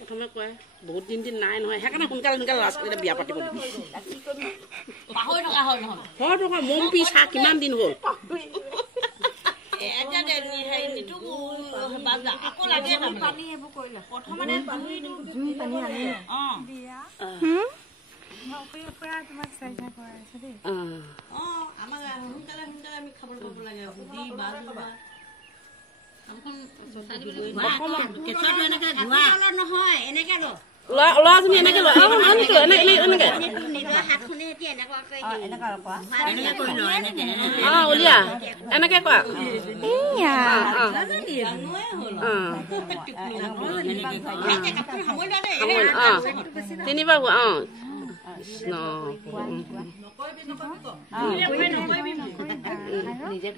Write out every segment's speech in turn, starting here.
প্ৰথমে কয় বহুত দিন নাই নহয় সেইকাৰণে সোনকালে ল'ৰা ছোৱালী বিয়া পাতিব মম পি চাহ কিমান দিন হ'ল ল'ৰাজনী এনেকে উলিয়া এনেকে কোৱা তিনিবাৰ কৃষ্ণ নিজে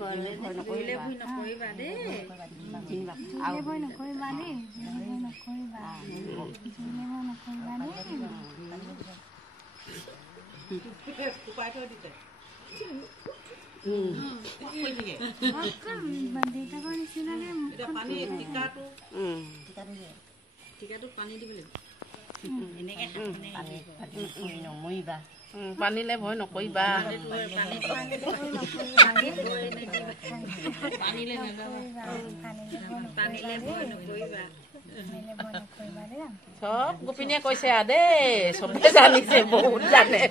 পানীলে ভয় নকৰিবা চব গোপিনীয়ে কৈছে দেই চবে জানিছে বহুত জানে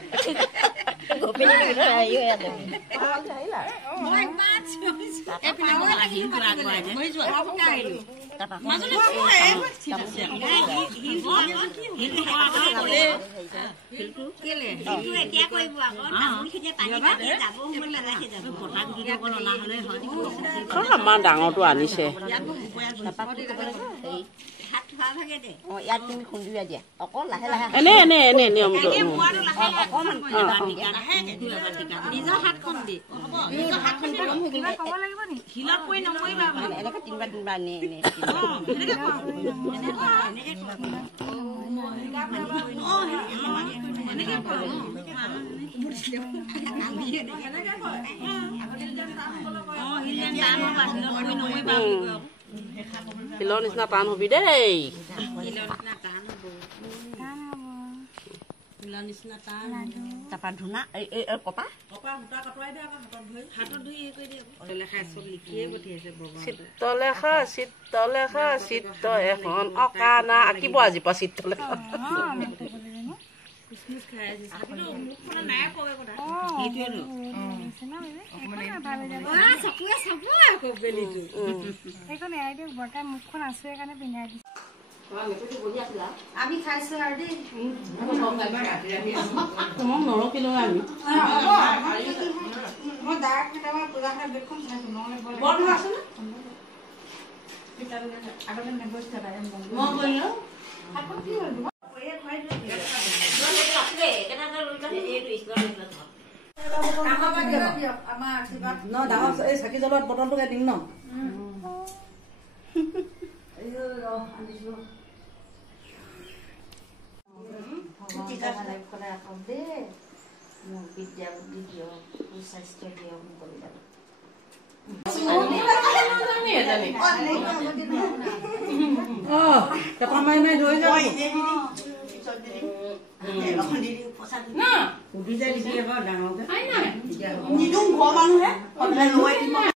আমাৰ ডাঙৰটো আনিছে এনে এনে এনে নিয়মটো শিলৰ নিচিনা টান হবি দেই তাপা ধুনা কপা চিত্ৰলেখা চিত্ৰলেখা চিত্ৰ এখন অকানা আঁকিব আজি পৰা চিত্ৰলেখা আমি খাইছো আৰু দেই নৰকিলো আমি মই ডাক কেইটামান পূজা খাই বেখন খাইছো নহলে বন্ধ আছে না আগতে নেবস্তা বাৰে মই গইলো আপন কি হ'ল এই খাই দিলে আছে কেনেকা লুইটা এইটো ইছলাম আমাৰ আশীৰ্বাদ ন ডাঙৰ এই চাকি জ্বলোৱা বটলটোকে দিম ন নিদুং ঘৰ মানুহে